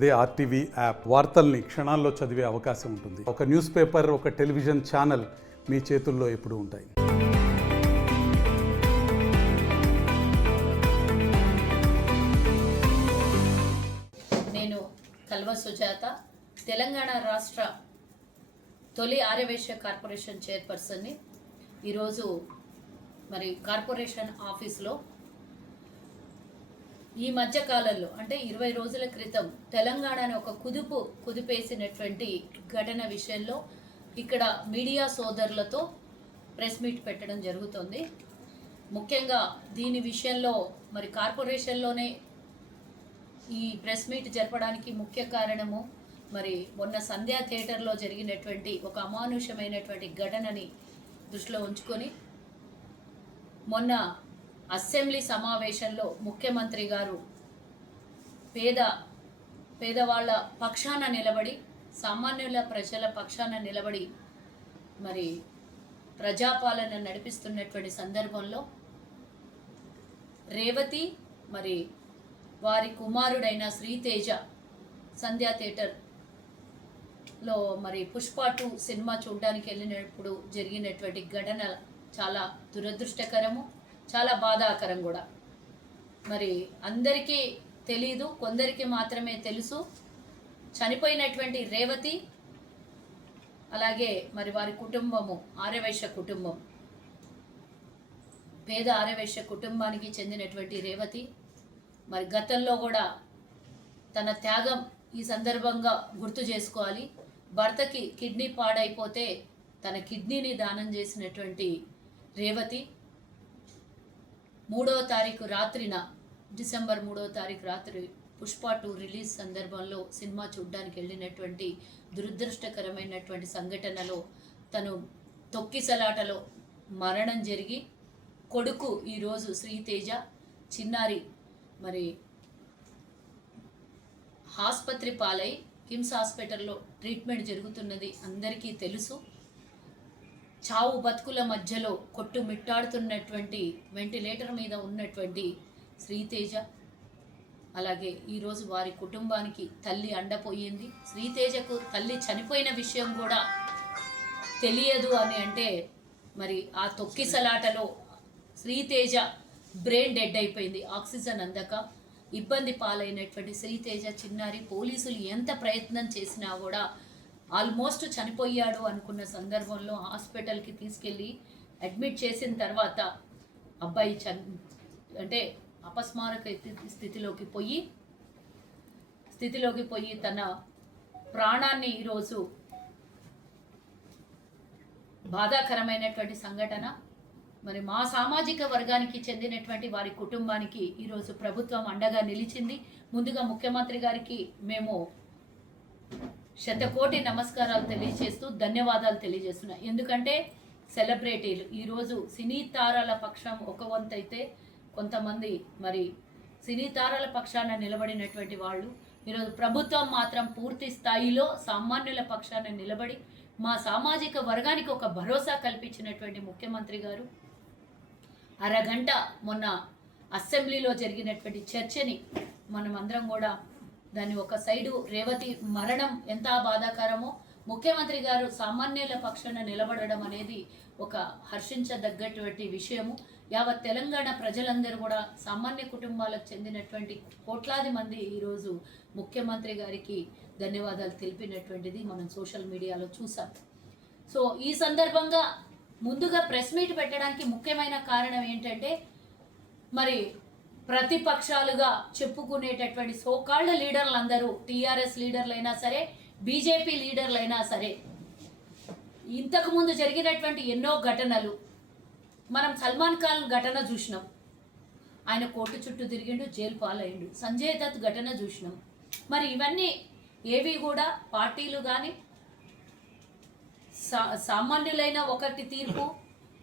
అదే RTV app వార్తల్ని క్షణాల్లో చదివే అవకాశం ఉంటుంది. ఒక న్యూస్ పేపర్, ఒక టెలివిజన్ ఛానల్ మీ చేతుల్లో ఎప్పుడూ ఉంటాయి. నేను కల్వ సుజాత, తెలంగాణ రాష్ట్ర తొలి ఆర్యవైశ్య కార్పొరేషన్ చైర్పర్సన్ని. ఈరోజు మరి కార్పొరేషన్ ఆఫీస్లో ఈ మధ్య కాలంలో అంటే 20 రోజుల క్రితం తెలంగాణని ఒక కుదిపేసినటువంటి ఘటన విషయంలో ఇక్కడ మీడియా సోదరులతో ప్రెస్ మీట్ పెట్టడం జరుగుతుంది. ముఖ్యంగా దీని విషయంలో మరి కార్పొరేషన్లోనే ఈ ప్రెస్ మీట్ జరపడానికి ముఖ్య కారణము మరి మొన్న సంధ్యా థియేటర్లో జరిగినటువంటి ఒక అమానుషమైనటువంటి ఘటనని దృష్టిలో ఉంచుకొని మొన్న అసెంబ్లీ సమావేశంలో ముఖ్యమంత్రి గారు పేదవాళ్ళ పక్షాన నిలబడి, సామాన్యుల ప్రజల పక్షాన నిలబడి మరి ప్రజాపాలన నడిపిస్తున్నటువంటి సందర్భంలో రేవతి మరి వారి కుమారుడైన శ్రీతేజ సంధ్యా థియేటర్లో మరి పుష్ప 2 సినిమా చూడడానికి వెళ్ళినప్పుడు జరిగినటువంటి ఘటన చాలా దురదృష్టకరము, చాలా బాధాకరం కూడా. మరి అందరికీ తెలీదు, కొందరికి మాత్రమే తెలుసు. చనిపోయినటువంటి రేవతి అలాగే మరి వారి కుటుంబము ఆర్యవైశ్య కుటుంబం, పేద ఆర్యవైశ్య కుటుంబానికి చెందినటువంటి రేవతి మరి గతంలో కూడా తన త్యాగం ఈ సందర్భంగా గుర్తు చేసుకోవాలి. భర్తకి కిడ్నీ పాడైపోతే తన కిడ్నీని దానం చేసినటువంటి రేవతి 3వ తారీఖు రాత్రిన, డిసెంబర్ 3వ తారీఖు రాత్రి పుష్ప 2 రిలీజ్ సందర్భంలో సినిమా చూడడానికి వెళ్ళినటువంటి దురదృష్టకరమైనటువంటి సంఘటనలో తను తొక్కిసలాటలో మరణం జరిగి, కొడుకు ఈరోజు శ్రీతేజ చిన్నారి మరి ఆసుపత్రి పాలై కిమ్స్ హాస్పిటల్లో ట్రీట్మెంట్ జరుగుతున్నది అందరికీ తెలుసు. చావు బతుకుల మధ్యలో కొట్టుమిట్టాడుతున్నటువంటి వెంటిలేటర్ మీద ఉన్నటువంటి శ్రీతేజ, అలాగే ఈరోజు వారి కుటుంబానికి తల్లి అండపోయింది. శ్రీతేజకు తల్లి చనిపోయిన విషయం కూడా తెలియదు అని అంటే మరి ఆ తొక్కిసలాటలో శ్రీతేజ బ్రెయిన్ డెడ్ అయిపోయింది. ఆక్సిజన్ అందక ఇబ్బంది పాలైనటువంటి శ్రీతేజ చిన్నారి పోలీసులు ఎంత ప్రయత్నం చేసినా కూడా ఆల్మోస్ట్ చనిపోయాడు అనుకున్న సందర్భంలో హాస్పిటల్కి తీసుకెళ్ళి అడ్మిట్ చేసిన తర్వాత అబ్బాయి అంటే అపస్మారక స్థితిలోకి పోయి తన ప్రాణాన్ని ఈరోజు బాధాకరమైనటువంటి సంఘటన. మరి మా సామాజిక వర్గానికి చెందినటువంటి వారి కుటుంబానికి ఈరోజు ప్రభుత్వం అండగా నిలిచింది. ముందుగా ముఖ్యమంత్రి గారికి మేము శతకోటి నమస్కారాలు తెలియజేస్తూ ధన్యవాదాలు తెలియజేస్తున్నాం. ఎందుకంటే సెలబ్రిటీలు ఈరోజు సినీ తారాల పక్షం ఒక వంతు అయితే, కొంతమంది మరి సినీ తారాల పక్షాన నిలబడినటువంటి వాళ్ళు ఈరోజు ప్రభుత్వం మాత్రం పూర్తి స్థాయిలో సామాన్యుల పక్షాన నిలబడి మా సామాజిక వర్గానికి ఒక భరోసా కల్పించినటువంటి ముఖ్యమంత్రి గారు అరగంట మొన్న అసెంబ్లీలో జరిగినటువంటి చర్చని మనం అందరం కూడా దాన్ని ఒక సైడు రేవతి మరణం ఎంత బాధాకరమో, ముఖ్యమంత్రి గారు సామాన్యుల పక్షాన నిలబడడం అనేది ఒక హర్షించదగ్గటువంటి విషయము. యావత్ తెలంగాణ ప్రజలందరూ కూడా సామాన్య కుటుంబాలకు చెందినటువంటి కోట్లాది మంది ఈరోజు ముఖ్యమంత్రి గారికి ధన్యవాదాలు తెలిపినటువంటిది మనం సోషల్ మీడియాలో చూసాం. సో ఈ సందర్భంగా ముందుగా ప్రెస్ మీట్ పెట్టడానికి ముఖ్యమైన కారణం ఏంటంటే మరి ప్రతిపక్షాలుగా చెప్పుకునేటటువంటి సోకాల్డ్ లీడర్లందరూ, టీఆర్ఎస్ లీడర్లైనా సరే, బీజేపీ లీడర్లైనా సరే, ఇంతకుముందు జరిగినటువంటి ఎన్నో ఘటనలు మనం సల్మాన్ ఖాన్ ఘటన చూసినాం, ఆయన కోర్టు చుట్టూ తిరిగిండు, జైలు పాలయ్యిండు. సంజయ్ దత్ ఘటన చూసినాం. మరి ఇవన్నీ ఏవి కూడా పార్టీలు కానీ సామాన్యులైన ఒకటి తీర్పు,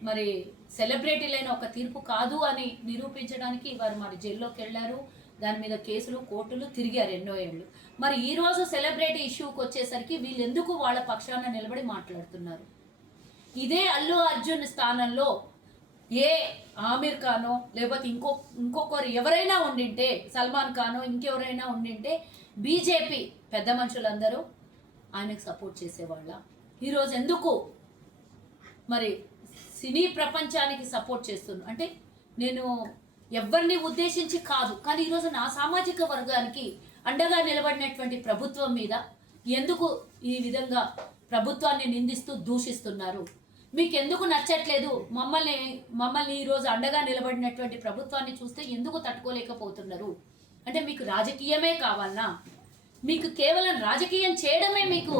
మరి సెలబ్రిటీలైన ఒక తీర్పు కాదు అని నిరూపించడానికి వారు మరి జైల్లోకి వెళ్ళారు. దాని మీద కేసులు, కోర్టులు తిరిగారు ఎన్నో ఏళ్ళు. మరి ఈరోజు సెలబ్రిటీ ఇష్యూకి వచ్చేసరికి వీళ్ళు ఎందుకు వాళ్ళ పక్షాన నిలబడి మాట్లాడుతున్నారు? ఇదే అల్లు అర్జున్ స్థానంలో ఏ ఆమిర్ ఖానో లేకపోతే ఇంకొకరు ఎవరైనా ఉండింటే, సల్మాన్ ఖానో ఇంకెవరైనా ఉండింటే బీజేపీ పెద్ద మనుషులందరూ ఆయనకు సపోర్ట్ చేసేవాళ్ళ. ఈరోజు ఎందుకు మరి సినీ ప్రపంచానికి సపోర్ట్ చేస్తున్నాను అంటే నేను ఎవరిని ఉద్దేశించి కాదు, కానీ ఈరోజు నా సామాజిక వర్గానికి అండగా నిలబడినటువంటి ప్రభుత్వం మీద ఎందుకు ఈ విధంగా ప్రభుత్వాన్ని నిందిస్తూ దూషిస్తున్నారు? మీకు ఎందుకు నచ్చట్లేదు? మమ్మల్ని ఈరోజు అండగా నిలబడినటువంటి ప్రభుత్వాన్ని చూస్తే ఎందుకు తట్టుకోలేకపోతున్నారు? అంటే మీకు రాజకీయమే కావాలనా? మీకు కేవలం రాజకీయం చేయడమే మీకు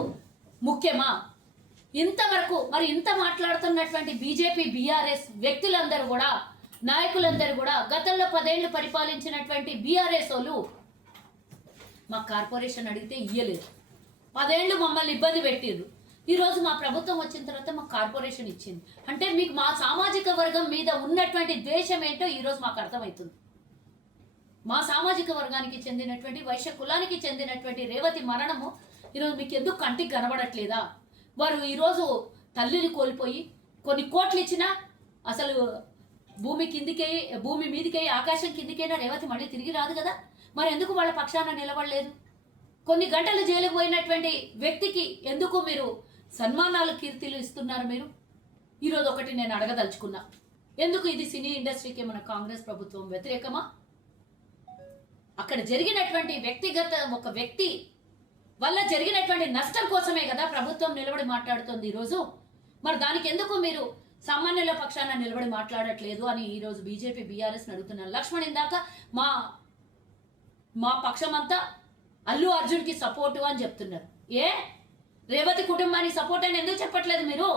ముఖ్యమా? ఇంతవరకు మరి ఇంత మాట్లాడుతున్నటువంటి బీజేపీ బీఆర్ఎస్ వ్యక్తులందరూ కూడా, నాయకులందరూ కూడా గతంలో 10 ఏళ్ళు పరిపాలించినటువంటి బీఆర్ఎస్ వాళ్ళు మా కార్పొరేషన్ అడిగితే ఇయ్యలేదు. 10 ఏళ్ళు మమ్మల్ని ఇబ్బంది పెట్టిర్రు. ఈరోజు మా ప్రభుత్వం వచ్చిన తర్వాత మా కార్పొరేషన్ ఇచ్చింది. అంటే మీకు మా సామాజిక వర్గం మీద ఉన్నటువంటి ద్వేషం ఏంటో ఈరోజు మాకు అర్థమవుతుంది. మా సామాజిక వర్గానికి చెందినటువంటి వైశ్య కులానికి చెందినటువంటి రేవతి మరణము ఈరోజు మీకు ఎందుకు కంటికి కనబడట్లేదా? వారు ఈరోజు తల్లిని కోల్పోయి కొన్ని కోట్లు ఇచ్చినా అసలు భూమి మీదికై ఆకాశం కిందికైనా రేవతి మళ్ళీ తిరిగి రాదు కదా. మరి ఎందుకు వాళ్ళ పక్షాన నిలబడలేదు? కొన్ని గంటలు జైలుకు పోయినటువంటి వ్యక్తికి ఎందుకు మీరు సన్మానాలు కీర్తిలు ఇస్తున్నారు? మీరు ఈరోజు ఒకటి నేను అడగదలుచుకున్నా, ఎందుకు ఇది సినీ ఇండస్ట్రీకి మన కాంగ్రెస్ ప్రభుత్వం వ్యతిరేకమా? అక్కడ జరిగినటువంటి ఒక వ్యక్తి వల్ల జరిగినటువంటి నష్టం కోసమే కదా ప్రభుత్వం నిలబడి మాట్లాడుతుంది ఈరోజు. మరి దానికి ఎందుకు మీరు సామాన్యుల పక్షాన నిలబడి మాట్లాడట్లేదు అని ఈరోజు బీజేపీ బీఆర్ఎస్ అడుగుతున్నారు. లక్ష్మణ్ ఇందాక మా పక్షమంతా అల్లు అర్జున్కి సపోర్టు అని చెప్తున్నారు. ఏ రేవతి కుటుంబానికి సపోర్ట్ అని ఎందుకు చెప్పట్లేదు మీరు?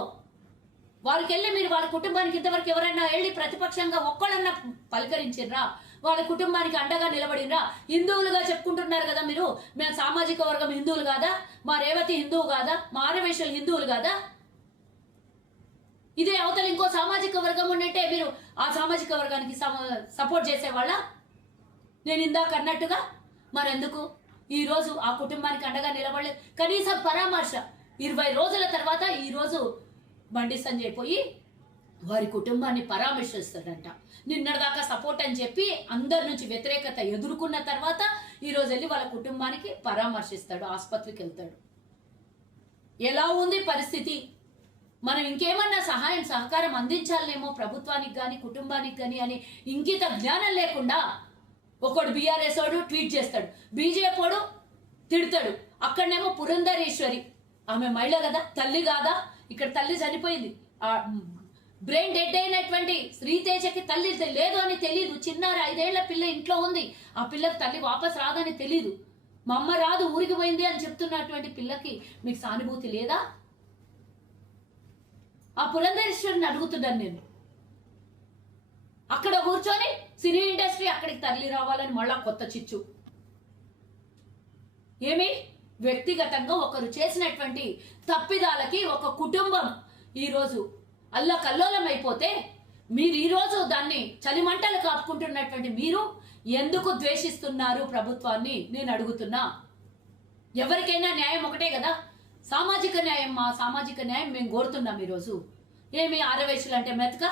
వారికి వెళ్ళి మీరు వాళ్ళ కుటుంబానికి ఇంతవరకు ఎవరైనా వెళ్ళి ప్రతిపక్షంగా ఒక్కళ్ళన్నా పలకరించిర్రా? వాళ్ళ కుటుంబానికి అండగా నిలబడినరా? హిందువులుగా చెప్పుకుంటున్నారు కదా మీరు, మేము సామాజిక వర్గం హిందువులు కాదా? మా రేవతి హిందువు కాదా? మా ఆర్యవైశ్యులు హిందువులు కాదా? ఇదే అవతల ఇంకో సామాజిక వర్గం ఉన్నట్టే మీరు ఆ సామాజిక వర్గానికి సపోర్ట్ చేసేవాళ్ళ? నేను ఇందాక అన్నట్టుగా మరెందుకు ఈరోజు ఆ కుటుంబానికి అండగా నిలబడలేదు? కనీసం పరామర్శ 20 రోజుల తర్వాత ఈరోజు బండి సంజయ్ పోయి వారి కుటుంబాన్ని పరామర్శిస్తాడంట. నిన్నటిదాకా సపోర్ట్ అని చెప్పి అందరి నుంచి వ్యతిరేకత ఎదుర్కొన్న తర్వాత ఈరోజు వెళ్ళి వాళ్ళ కుటుంబానికి పరామర్శిస్తాడు, ఆసుపత్రికి వెళ్తాడు. ఎలా ఉంది పరిస్థితి? మనం ఇంకేమన్నా సహాయం సహకారం అందించాలనేమో ప్రభుత్వానికి కానీ కుటుంబానికి కానీ అని ఇంకిత జ్ఞానం లేకుండా ఒకడు బీఆర్ఎస్ వాడు ట్వీట్ చేస్తాడు, బీజేపీ వాడు తిడతాడు. అక్కడనేమో పురంధరేశ్వరి ఆమె మహిళ కదా, తల్లి కాదా? ఇక్కడ తల్లి చనిపోయింది. బ్రెయిన్ డెడ్ అయినటువంటి శ్రీతేజకి తల్లి లేదు అని తెలియదు. చిన్నారి 5 ఏళ్ల పిల్ల ఇంట్లో ఉంది. ఆ పిల్లకి తల్లి వాపస్ రాదని తెలియదు. మా అమ్మ రాదు ఊరికి పోయింది అని చెప్తున్నటువంటి పిల్లకి మీకు సానుభూతి లేదా? ఆ పురంధరేశ్వరిని అడుగుతున్నాను నేను. అక్కడ కూర్చొని సినీ ఇండస్ట్రీ అక్కడికి తరలి రావాలని మళ్ళా కొత్త చిచ్చు. ఏమి వ్యక్తిగతంగా ఒకరు చేసినటువంటి తప్పిదాలకి ఒక కుటుంబం ఈరోజు అల్లకల్లోలం అయిపోతే మీరు ఈరోజు దాన్ని చలిమంటలు కాపుకుంటున్నటువంటి మీరు ఎందుకు ద్వేషిస్తున్నారు ప్రభుత్వాన్ని నేను అడుగుతున్నా. ఎవరికైనా న్యాయం ఒకటే కదా, సామాజిక న్యాయం. మా సామాజిక న్యాయం మేము కోరుతున్నాం ఈరోజు. ఏమి ఆర్యవైశ్యులు అంటే మెతక,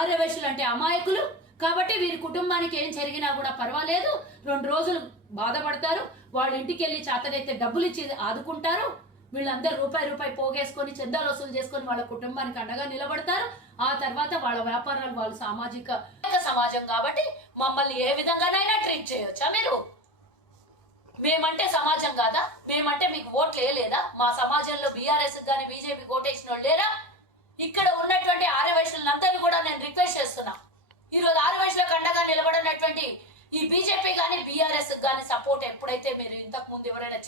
ఆర్యవైశ్యులు అంటే అమాయకులు కాబట్టి వీరి కుటుంబానికి ఏం జరిగినా కూడా పర్వాలేదు, 2 రోజులు బాధపడతారు, వాళ్ళ ఇంటికి వెళ్ళి చేతనైతే డబ్బులు ఇచ్చి ఆదుకుంటారు. వీళ్ళందరూ రూపాయి పోగేసుకొని చందాలు వసూలు చేసుకొని వాళ్ళ కుటుంబానికి అండగా నిలబడతారు. ఆ తర్వాత వాళ్ళ వ్యాపారాలు వాళ్ళు సామాజిక సమాజం కాబట్టి మమ్మల్ని ఏ విధంగానైనా ట్రీట్ చేయొచ్చా మీరు? మేమంటే సమాజం కాదా? మేమంటే మీకు ఓట్లు వేయలేదా? మా సమాజంలో బీఆర్ఎస్ కానీ బీజేపీ ఓటేసిన వాళ్ళు లేరా? ఇక్కడ ఉన్నటువంటి ఆర్యవైశ్యులందరినీ కూడా నేను రిక్వెస్ట్ చేస్తున్నా, ఈరోజు ఆర్యవైశ్యులకు అండగా నిలబడినటువంటి ఈ బీజేపీ కానీ బీఆర్ఎస్ కానీ సపోర్ట్ ఎప్పుడైతే మీరు ఇంతకు ముందు ఎవరైనా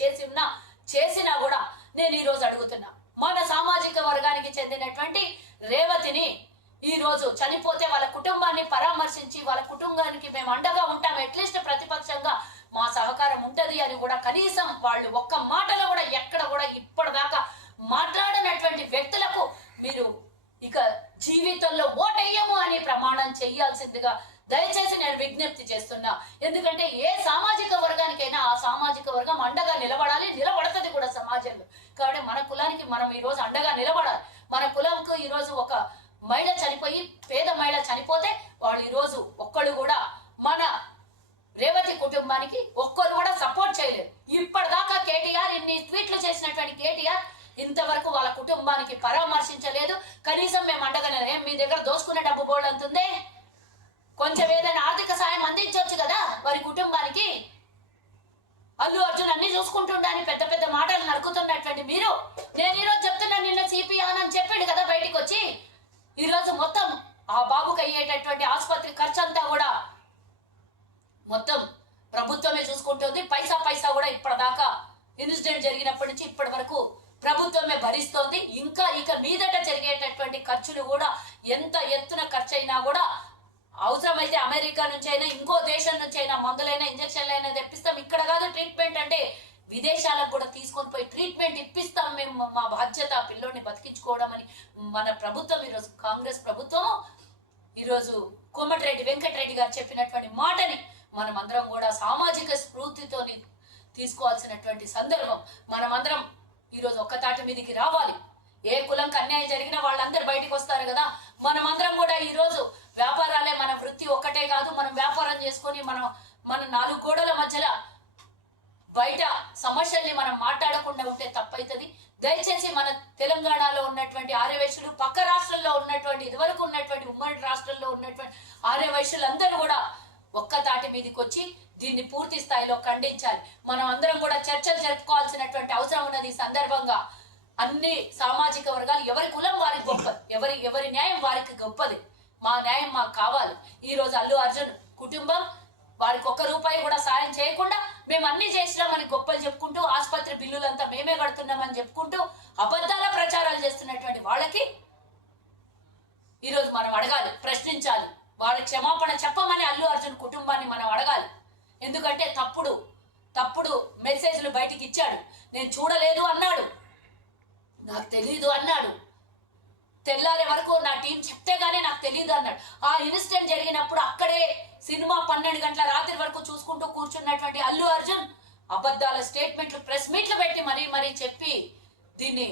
చేసినా కూడా నేను ఈరోజు అడుగుతున్నా, మన సామాజిక వర్గానికి చెందినటువంటి రేవతిని ఈరోజు చనిపోతే వాళ్ళ కుటుంబాన్ని పరామర్శించి వాళ్ళ కుటుంబానికి మేము అండగా ఉంటాం, అట్లీస్ట్ ప్రతిపక్షంగా మా సహకారం ఉంటది అని కూడా కనీసం వాళ్ళు ఒక్క మాటలో కూడా ఎక్కడ కూడా ఇప్పటిదాకా మాట్లాడినటువంటి వ్యక్తులకు మీరు ఇక జీవితంలో ఓటేయము అని ప్రమాణం చేయాల్సిందిగా దయచేసి నేను విజ్ఞప్తి చేస్తున్నా. ఎందుకంటే ఏ సామాజిక వర్గానికైనా ఆ సామాజిక వర్గం అండగా నిలబడాలి, నిలబడుతుంది కూడా సమాజంలో. కాబట్టి మన కులానికి మనం ఈరోజు అండగా నిలబడాలి. మన కులంకు ఈరోజు ఒక మహిళ చనిపోయి, పేద మహిళ చనిపోతే వాళ్ళు ఈరోజు ఒక్కళ్ళు కూడా మన రేవతి కుటుంబానికి ఒక్కరు కూడా సపోర్ట్ చేయలేదు. ఇప్పటిదాకా కేటీఆర్ ఇన్ని ట్వీట్లు చేసినటువంటి కేటీఆర్ ఇంతవరకు వాళ్ళ కుటుంబానికి పరామర్శించలేదు. కనీసం మేము అండగానే మీ దగ్గర దోచుకునే డబ్బు బోర్డు అంతుందే, కొంచెం ఏదైనా ఆర్థిక సాయం అందించవచ్చు కదా వారి కుటుంబానికి. అల్లు అర్జున్ అన్ని చూసుకుంటుండని పెద్ద పెద్ద మాటలు నరుకుతున్నటువంటి మీరు, నేను ఈరోజు చెప్తున్నా, నిన్న సిపి అని చెప్పాడు కదా బయటికి వచ్చి, ఈరోజు మొత్తం ఆ బాబుకి అయ్యేటటువంటి ఆసుపత్రి ఖర్చు అంతా కూడా మొత్తం ప్రభుత్వమే చూసుకుంటుంది. పైసా పైసా కూడా ఇప్పటిదాకా ఇన్సిడెంట్ జరిగినప్పటి నుంచి ఇప్పటి వరకు ప్రభుత్వమే భరిస్తోంది. ఇంకా ఇక మీదట జరిగేటటువంటి ఖర్చులు కూడా ఎంత ఎత్తున ఖర్చు అయినా కూడా అవసరమైతే అమెరికా నుంచి అయినా ఇంకో దేశం నుంచి అయినా మందులైనా ఇంజక్షన్లు అయినా తెప్పిస్తాం. ఇక్కడ కాదు ట్రీట్మెంట్ అంటే విదేశాలకు కూడా తీసుకొని పోయి ట్రీట్మెంట్ ఇప్పిస్తాం మేము, మా బాధ్యత పిల్లోని బతికించుకోవడం అని మన ప్రభుత్వం ఈరోజు కాంగ్రెస్ ప్రభుత్వం ఈరోజు కోమటిరెడ్డి వెంకటరెడ్డి గారు చెప్పినటువంటి మాటని మనం అందరం కూడా సామాజిక స్ఫూర్తితో తీసుకోవాల్సినటువంటి సందర్భం. మనమందరం ఈరోజు ఒక్కతాటి మీదకి రావాలి. ఏ కులంకి అన్యాయం జరిగినా వాళ్ళందరూ బయటకు వస్తారు కదా. మనమందరం కూడా ఈరోజు వ్యాపారాలే మన వృత్తి ఒక్కటే కాదు, మనం వ్యాపారం చేసుకొని మన నాలుగు గోడల మధ్యలో బయట సమస్యల్ని మనం మాట్లాడకుండా ఉంటే తప్పైతుంది. దయచేసి మన తెలంగాణలో ఉన్నటువంటి ఆర్యవైశ్యులు, పక్క రాష్ట్రంలో ఉన్నటువంటి ఇదివరకు ఉన్నటువంటి ఉమ్మడి రాష్ట్రంలో ఉన్నటువంటి ఆర్యవైశ్యులందరూ కూడా ఒక్క తాటి మీదకి వచ్చి దీన్ని పూర్తి స్థాయిలో ఖండించాలి. మనం అందరం కూడా చర్చలు జరుపుకోవాల్సినటువంటి అవసరం ఉన్నది. ఈ సందర్భంగా అన్ని సామాజిక వర్గాలు ఎవరి కులం వారికి గొప్పది, ఎవరి న్యాయం వారికి గొప్పది. మా న్యాయం మాకు కావాలి. ఈ రోజు అల్లు అర్జున్ కుటుంబం వారికి ₹1 కూడా సాయం చేయకుండా మేము అన్ని చేసినామని గొప్పలు చెప్పుకుంటూ, ఆసుపత్రి బిల్లులంతా మేమే కడుతున్నామని చెప్పుకుంటూ అబద్ధాల ప్రచారాలు చేస్తున్నటువంటి వాళ్ళకి ఈరోజు మనం అడగాలి, ప్రశ్నించాలి. వాళ్ళకి క్షమాపణ చెప్పమని అల్లు అర్జున్ కుటుంబాన్ని మనం అడగాలి. ఎందుకంటే తప్పుడు మెసేజ్లు బయటికి ఇచ్చాడు. నేను చూడలేదు అన్నాడు, నాకు తెలీదు అన్నాడు, తెల్లారే వరకు నా టీం చెప్తే గానీ నాకు తెలీదు అన్నాడు. ఆ ఇన్సిడెంట్ జరిగినప్పుడు అక్కడే సినిమా 12 గంటల రాత్రి వరకు చూసుకుంటూ కూర్చున్నటువంటి అల్లు అర్జున్ అబద్ధాల స్టేట్మెంట్లు, ప్రెస్ మీట్లు పెట్టి మరీ చెప్పి దీన్ని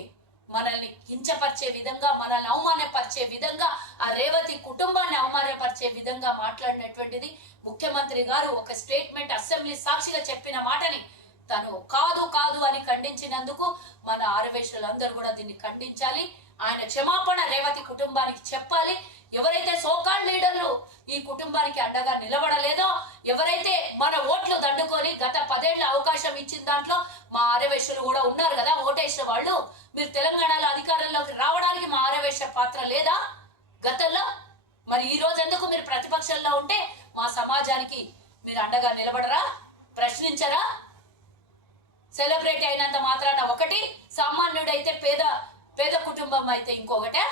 మనల్ని కించపరిచే విధంగా, మనల్ని అవమానపరిచే విధంగా, ఆ రేవతి కుటుంబాన్ని అవమానపరిచే విధంగా మాట్లాడినటువంటిది ముఖ్యమంత్రి గారు ఒక స్టేట్మెంట్ అసెంబ్లీ సాక్షిగా చెప్పిన మాటని తను కాదు అని ఖండించినందుకు మన ఆర్యవైశ్యులందరూ కూడా దీన్ని ఖండించాలి. ఆయన క్షమాపణ రేవతి కుటుంబానికి చెప్పాలి. ఎవరైతే సోకాల్ లీడర్లు ఈ కుటుంబానికి అండగా నిలబడలేదో, ఎవరైతే మన ఓట్లు దండుకొని గత 10 ఏళ్ల అవకాశం ఇచ్చిన దాంట్లో మా ఆర్యవైశ్యులు కూడా ఉన్నారు కదా ఓటేసిన వాళ్ళు, మీరు తెలంగాణలో అధికారంలోకి రావడానికి మా ఆర్యవైశ్య పాత్ర లేదా గతంలో? మరి ఈ రోజు ఎందుకు మీరు ప్రతిపక్షంలో ఉంటే మా సమాజానికి మీరు అండగా నిలబడరా, ప్రశ్నించరా? సెలబ్రిటీ అయినంత మాత్రాన ఒకటి, సామాన్యుడైతే పేద కుటుంబం అయితే ఇంకొకటే.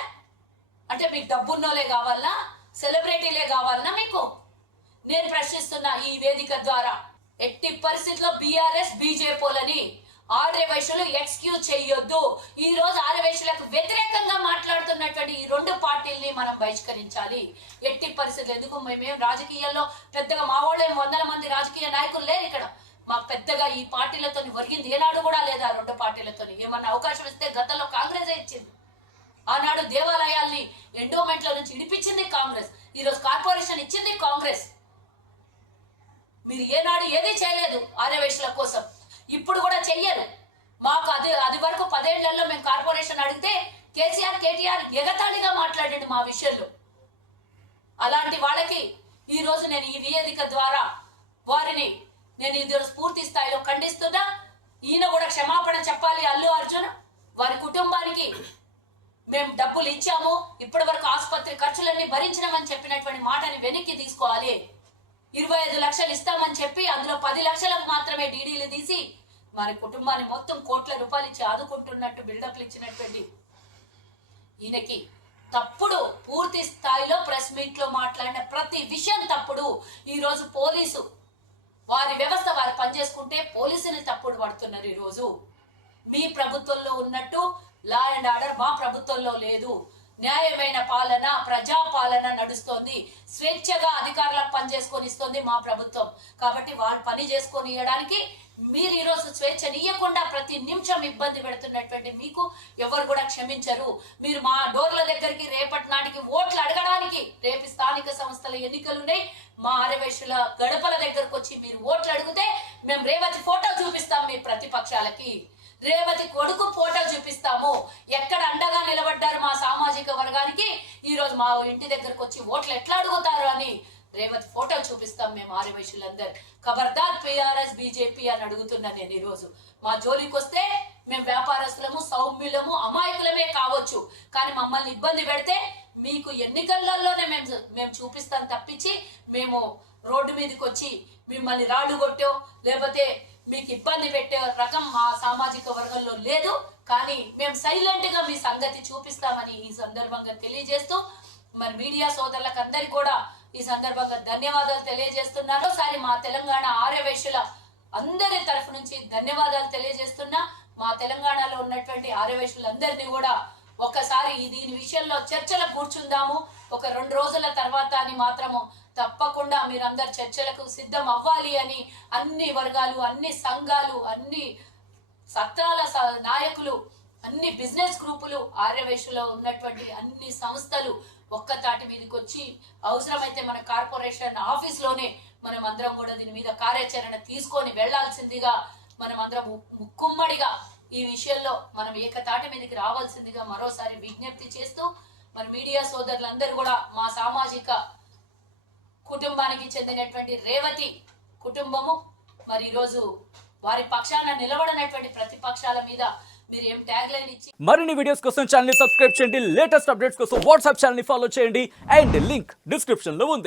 అంటే మీకు డబ్బున్నోలే కావాలనా, సెలబ్రిటీలే కావాలనా మీకు? నేను ప్రశ్నిస్తున్నా ఈ వేదిక ద్వారా, ఎట్టి పరిస్థితుల్లో బీఆర్ఎస్ బీజేపీలని ఆర్యవైశ్యులు ఎక్స్క్యూజ్ చేయొద్దు. ఈ రోజు ఆర్యవైశ్యులకు వ్యతిరేకంగా మాట్లాడుతున్నటువంటి ఈ 2 పార్టీల్ని మనం బహిష్కరించాలి ఎట్టి పరిస్థితులు. ఎందుకు మేమేం రాజకీయాల్లో పెద్దగా మా వాళ్ళేం 100 మంది రాజకీయ నాయకులు లేరు ఇక్కడ. మాకు పెద్దగా ఈ పార్టీలతో ఒరిగింది ఏనాడు కూడా లేదు. ఆ 2 పార్టీలతో ఏమన్నా అవకాశం ఇస్తే గతంలో కాంగ్రెస్ ఇచ్చింది. ఆనాడు దేవాలయాల్ని ఎండోమెంట్ల నుంచి ఇడిపించింది కాంగ్రెస్. ఈరోజు కార్పొరేషన్ ఇచ్చింది కాంగ్రెస్. మీరు ఏనాడు ఏది చేయలేదు ఆర్యవైశ్యుల కోసం, ఇప్పుడు కూడా చెయ్యరు. మాకు అది వరకు 10 ఏళ్లలో మేము కార్పొరేషన్ అడిగితే కేటీఆర్ ఎగతాళిగా మాట్లాడండి మా విషయంలో. అలాంటి వాళ్ళకి ఈ రోజు నేను ఈ వేదిక ద్వారా వారిని నేను ఇది పూర్తి స్థాయిలో ఖండిస్తున్నా. ఈయన కూడా క్షమాపణ చెప్పాలి. అల్లు అర్జున్ వారి కుటుంబానికి మేము డబ్బులు ఇచ్చాము, ఇప్పటి వరకు ఆసుపత్రి ఖర్చులన్నీ భరించినామని చెప్పినటువంటి మాటని వెనక్కి తీసుకోవాలి. 25 లక్షలు ఇస్తామని చెప్పి అందులో 10 లక్షలకు మాత్రమే డీడీలు తీసి వారి కుటుంబాన్ని మొత్తం కోట్ల రూపాయలు ఇచ్చి ఆదుకుంటున్నట్టు బిల్డప్లు ఇచ్చినటువంటి ఈయనకి తప్పుడు పూర్తి స్థాయిలో ప్రెస్ మీట్ లో మాట్లాడిన ప్రతి విషయం తప్పుడు. ఈ రోజు పోలీసు వారి వ్యవస్థ వారు పనిచేసుకుంటే పోలీసుని తప్పుడు పడుతున్నారు. ఈ రోజు మీ ప్రభుత్వంలో ఉన్నట్టు లా అండ్ ఆర్డర్ మా ప్రభుత్వంలో లేదు. న్యాయమైన పాలన, ప్రజా పాలన నడుస్తోంది. స్వేచ్ఛగా అధికారులకు పని చేసుకొని ఇస్తుంది మా ప్రభుత్వం. కాబట్టి వాళ్ళు పని చేసుకొని ఇవ్వడానికి మీరు ఈరోజు స్వేచ్ఛనియ్యకుండా ప్రతి నిమిషం ఇబ్బంది పెడుతున్నటువంటి మీకు ఎవరు కూడా క్షమించరు. మీరు మా డోర్ల దగ్గరికి రేపటి నాటికి ఓట్లు అడగడానికి, రేపు స్థానిక సంస్థల ఎన్నికలు ఉన్నాయి, మా ఆరవేశుల గడపల దగ్గరకు వచ్చి మీరు ఓట్లు అడిగితే మేము రేవతి ఫోటో చూపిస్తాం, మీ ప్రతిపక్షాలకి రేవతి కొడుకు ఫోటో చూపిస్తాము. ఎక్కడ అండగా నిలబడ్డారు మా సామాజిక వర్గానికి, ఈ రోజు మా ఇంటి దగ్గరకు వచ్చి ఓట్లు ఎట్లా అడుగుతారు అని రేవతి ఫోటో చూపిస్తాం మేము ఆర్యవైశ్యులందరూ. ఖబర్దార్ పిఆర్ఎస్ బీజేపీ అని అడుగుతున్నా నేను. ఈరోజు మా జోలికి వస్తే మేము వ్యాపారస్తులము, సౌమ్యులము, అమాయకులమే కావచ్చు, కానీ మమ్మల్ని ఇబ్బంది పెడితే మీకు ఎన్నికలలోనే మేము చూపిస్తాం తప్పించి మేము రోడ్డు మీదకి వచ్చి మిమ్మల్ని రాళ్ళు కొట్టో లేకపోతే మీకు ఇబ్బంది పెట్టే రకం మా సామాజిక వర్గంలో లేదు. కానీ మేము సైలెంట్ గా మీ సంగతి చూపిస్తామని ఈ సందర్భంగా తెలియజేస్తూ, మరి మీడియా సోదరులకు అందరికీ కూడా ఈ సందర్భంగా ధన్యవాదాలు తెలియజేస్తున్నాను. ఒకసారి మా తెలంగాణ ఆర్యవైశ్యుల అందరి తరఫు నుంచి ధన్యవాదాలు తెలియజేస్తున్నా. మా తెలంగాణలో ఉన్నటువంటి ఆర్యవైశ్యులందరినీ కూడా ఒకసారి దీని విషయంలో చర్చలకు కూర్చుందాము, ఒక 2 రోజుల తర్వాత అని మాత్రము తప్పకుండా మీరందరు చర్చలకు సిద్ధం అవ్వాలి అని అన్ని వర్గాలు, అన్ని సంఘాలు, అన్ని సత్రాల నాయకులు, అన్ని బిజినెస్ గ్రూపులు, ఆర్యవైశ్యులో ఉన్నటువంటి అన్ని సంస్థలు ఒక్క తాటి మీదకి వచ్చి అవసరమైతే మన కార్పొరేషన్ ఆఫీస్ లోనే మనం అందరం కూడా దీని మీద కార్యాచరణ తీసుకొని వెళ్లాల్సిందిగా, మనం అందరం ముక్కుమ్మడిగా ఈ విషయంలో మనం ఏకతాటి మీదకి రావాల్సిందిగా మరోసారి విజ్ఞప్తి చేస్తూ, మన మీడియా సోదరులందరూ కూడా మా సామాజిక కుటుంబానికి చెందినటువంటి రేవతి కుటుంబము మరి ఈరోజు వారి పక్షాన నిలబడినటువంటి ప్రతిపక్షాల మీద మీరు ఏం ట్యాగ్ లైన్ ఇచ్చి మరిన్ని వీడియోస్ కోసం ఛానల్ ని సబ్స్క్రైబ్ చేయండి, లేటెస్ట్ అప్డేట్స్ కోసం వాట్సాప్ ఛానల్ ని ఫాలో చేయండి అండ్ లింక్ డిస్క్రిప్షన్ లో ఉంది.